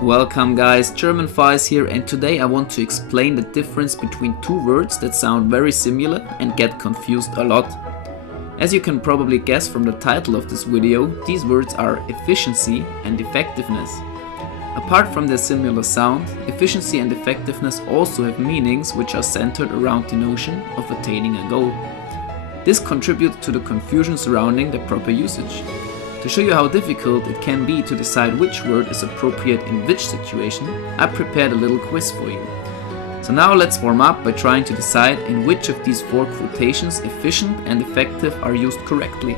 Welcome guys, German phis here, and today I want to explain the difference between two words that sound very similar and get confused a lot. As you can probably guess from the title of this video, these words are efficiency and effectiveness. Apart from their similar sound, efficiency and effectiveness also have meanings which are centered around the notion of attaining a goal. This contributes to the confusion surrounding the proper usage. To show you how difficult it can be to decide which word is appropriate in which situation, I prepared a little quiz for you. So now let's warm up by trying to decide in which of these four quotations efficient and effective are used correctly.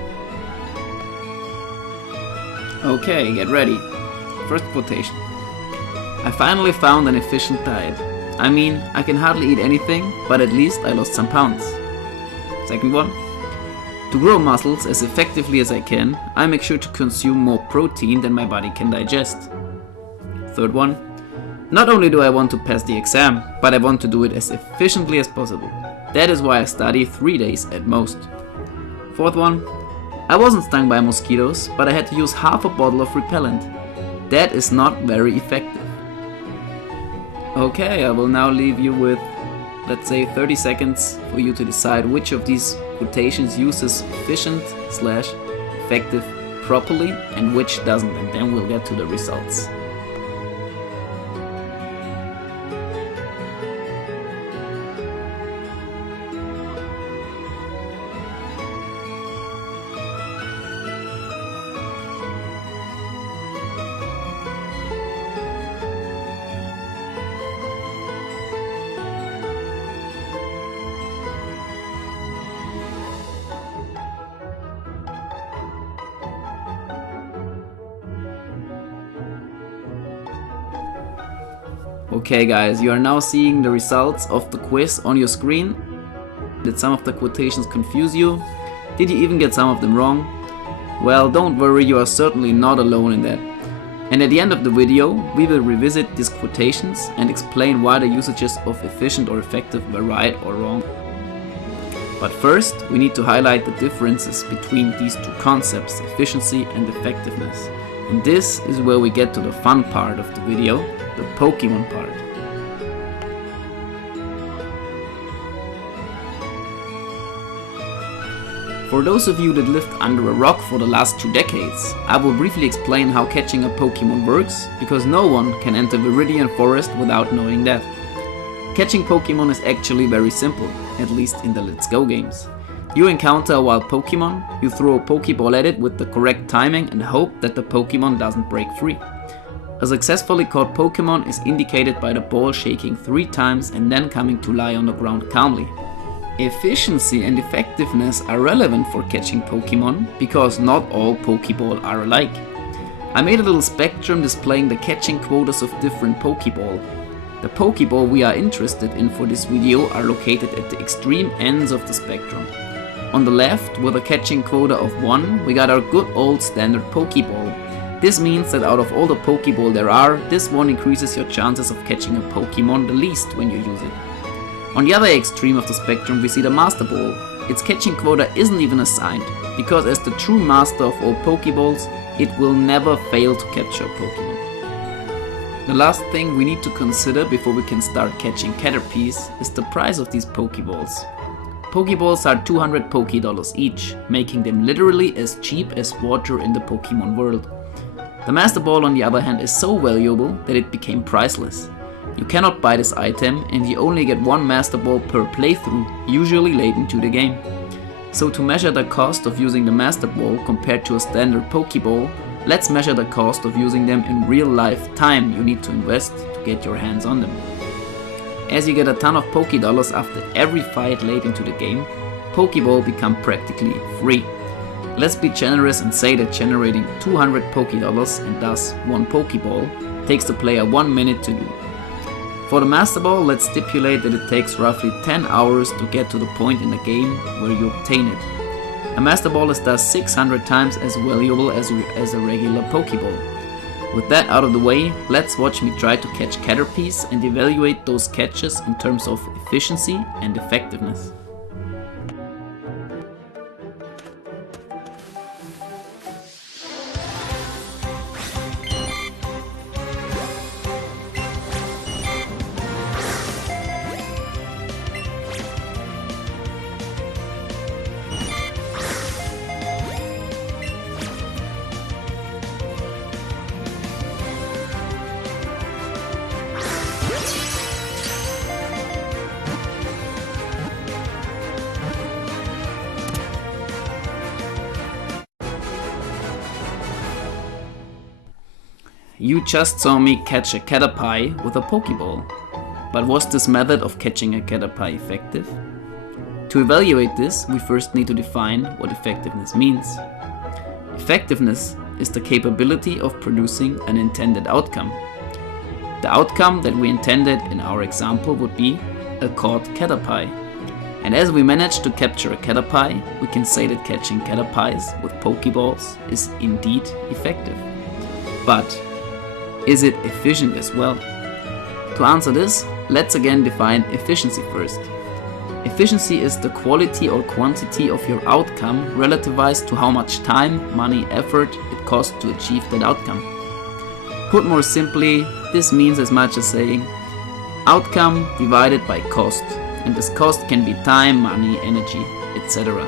Okay, get ready. First quotation. I finally found an efficient diet. I mean, I can hardly eat anything, but at least I lost some pounds. Second one. To grow muscles as effectively as I can, I make sure to consume more protein than my body can digest. Third one. Not only do I want to pass the exam, but I want to do it as efficiently as possible. That is why I study 3 days at most. Fourth one. I wasn't stung by mosquitoes, but I had to use half a bottle of repellent. That is not very effective. Okay, I will now leave you with, let's say, 30 seconds for you to decide which of these quotations uses efficient/effective properly and which doesn't, and then we'll get to the results. Okay guys, you are now seeing the results of the quiz on your screen. Did some of the quotations confuse you? Did you even get some of them wrong? Well, don't worry, you are certainly not alone in that. And at the end of the video, we will revisit these quotations and explain why the usages of efficient or effective were right or wrong. But first, we need to highlight the differences between these two concepts, efficiency and effectiveness. And this is where we get to the fun part of the video, the Pokemon part. For those of you that lived under a rock for the last 2 decades, I will briefly explain how catching a Pokemon works, because no one can enter Viridian Forest without knowing that. Catching Pokemon is actually very simple, at least in the Let's Go games. You encounter a wild Pokemon, you throw a Pokeball at it with the correct timing and hope that the Pokemon doesn't break free. A successfully caught Pokemon is indicated by the ball shaking 3 times and then coming to lie on the ground calmly. Efficiency and effectiveness are relevant for catching Pokemon because not all Pokeball are alike. I made a little spectrum displaying the catching quotas of different Pokeball. The Pokeball we are interested in for this video are located at the extreme ends of the spectrum. On the left, with a catching quota of 1, we got our good old standard Pokeball. This means that out of all the Pokeball there are, this one increases your chances of catching a Pokemon the least when you use it. On the other extreme of the spectrum we see the Master Ball. Its catching quota isn't even assigned, because as the true master of all Pokeballs, it will never fail to capture a Pokemon. The last thing we need to consider before we can start catching Caterpies is the price of these Pokeballs. Pokeballs are 200 Poké-dollars each, making them literally as cheap as water in the Pokemon world. The Master Ball on the other hand is so valuable that it became priceless. You cannot buy this item and you only get 1 Master Ball per playthrough, usually late into the game. So to measure the cost of using the Master Ball compared to a standard Pokeball, let's measure the cost of using them in real life time you need to invest to get your hands on them. As you get a ton of Poké-dollars after every fight late into the game, Pokeball become practically free. Let's be generous and say that generating 200 Poké-dollars and thus 1 Pokeball takes the player 1 minute to do. For the Master Ball, let's stipulate that it takes roughly 10 hours to get to the point in the game where you obtain it. A Master Ball is thus 600 times as valuable as a regular Pokeball. With that out of the way, let's watch me try to catch Caterpies and evaluate those catches in terms of efficiency and effectiveness. you just saw me catch a Caterpy with a Pokéball. But was this method of catching a Caterpy effective? To evaluate this, we first need to define what effectiveness means. Effectiveness is the capability of producing an intended outcome. The outcome that we intended in our example would be a caught Caterpy. And as we managed to capture a Caterpy, we can say that catching Caterpies with Pokeballs is indeed effective. But is it efficient as well? To answer this, let's again define efficiency first. Efficiency is the quality or quantity of your outcome relativized to how much time, money, effort it costs to achieve that outcome. Put more simply, this means as much as saying outcome divided by cost, and this cost can be time, money, energy, etc.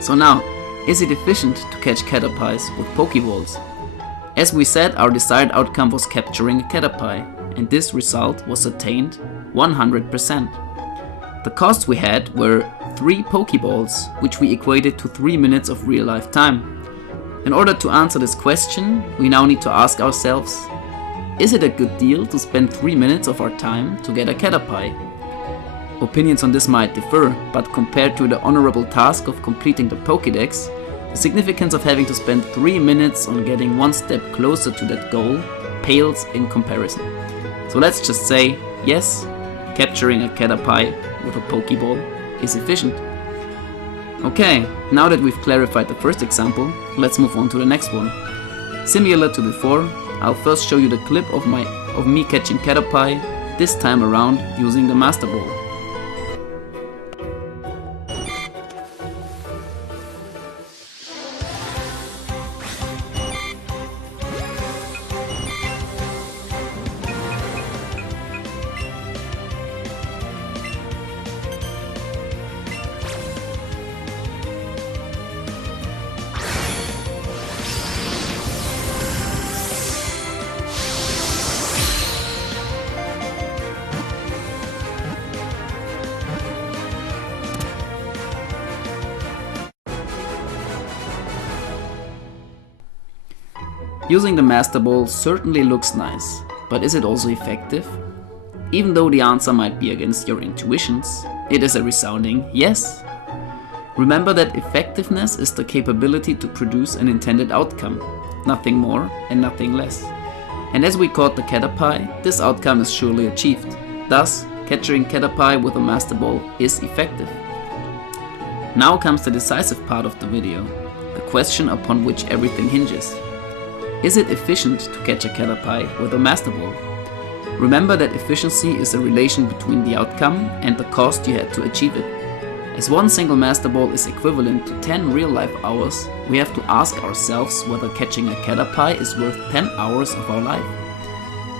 So now, is it efficient to catch Caterpies with Pokeballs? As we said, our desired outcome was capturing a Caterpy, and this result was attained 100%. The costs we had were 3 Pokeballs, which we equated to 3 minutes of real life time. In order to answer this question, we now need to ask ourselves, is it a good deal to spend 3 minutes of our time to get a Caterpy? Opinions on this might differ, but compared to the honorable task of completing the Pokédex, the significance of having to spend 3 minutes on getting one step closer to that goal pales in comparison. So let's just say, yes, capturing a Caterpy with a Pokéball is efficient. Okay, now that we've clarified the first example, let's move on to the next one. Similar to before, I'll first show you the clip of me catching Caterpy, this time around using the Master Ball. Using the Master Ball certainly looks nice, but is it also effective? Even though the answer might be against your intuitions, it is a resounding yes. Remember that effectiveness is the capability to produce an intended outcome, nothing more and nothing less. And as we caught the Caterpy, this outcome is surely achieved. Thus, capturing Caterpy with a Master Ball is effective. Now comes the decisive part of the video, the question upon which everything hinges. Is it efficient to catch a Caterpy with a Master Ball? Remember that efficiency is a relation between the outcome and the cost you had to achieve it. As one single Master Ball is equivalent to 10 real-life hours, we have to ask ourselves whether catching a Caterpy is worth 10 hours of our life.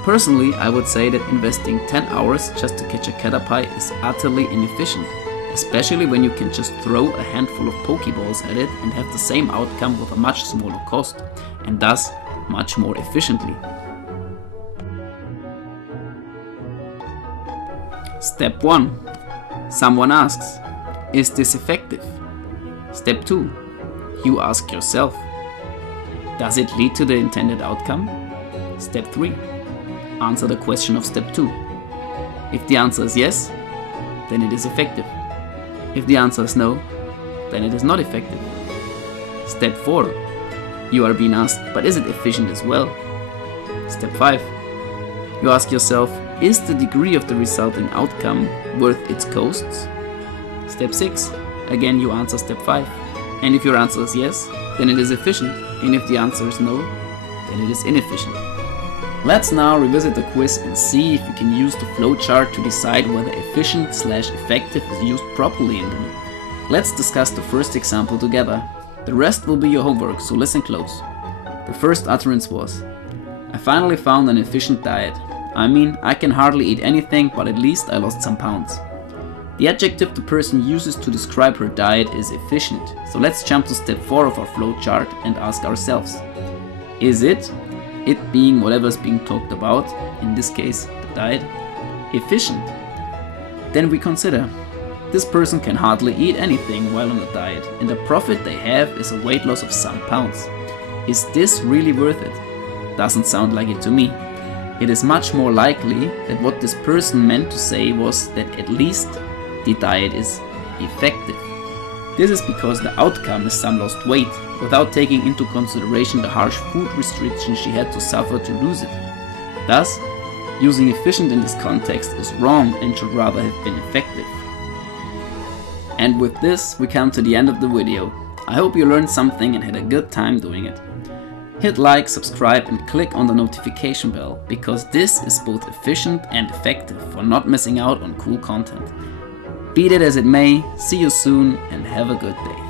Personally, I would say that investing 10 hours just to catch a Caterpy is utterly inefficient, especially when you can just throw a handful of Pokeballs at it and have the same outcome with a much smaller cost, and thus much more efficiently. Step 1. Someone asks, is this effective? Step 2. You ask yourself, does it lead to the intended outcome? Step 3. Answer the question of step 2. If the answer is yes, then it is effective. If the answer is no, then it is not effective. Step 4. You are being asked, but is it efficient as well? Step 5. You ask yourself, is the degree of the resulting outcome worth its costs? Step 6. Again, you answer step 5. And if your answer is yes, then it is efficient. And if the answer is no, then it is inefficient. Let's now revisit the quiz and see if we can use the flowchart to decide whether efficient/effective is used properly in them. Let's discuss the first example together. The rest will be your homework, so listen close. The first utterance was, I finally found an efficient diet. I mean, I can hardly eat anything, but at least I lost some pounds. The adjective the person uses to describe her diet is efficient. So let's jump to step 4 of our flowchart and ask ourselves, is it being whatever is being talked about, in this case the diet, efficient? Then we consider, this person can hardly eat anything while on a diet, and the profit they have is a weight loss of some pounds. Is this really worth it? doesn't sound like it to me. It is much more likely that what this person meant to say was that at least the diet is effective. This is because the outcome is some lost weight, without taking into consideration the harsh food restrictions she had to suffer to lose it. Thus, using efficient in this context is wrong and should rather have been effective. And with this, we come to the end of the video. I hope you learned something and had a good time doing it. Hit like, subscribe and click on the notification bell, because this is both efficient and effective for not missing out on cool content. Be that as it may, see you soon and have a good day.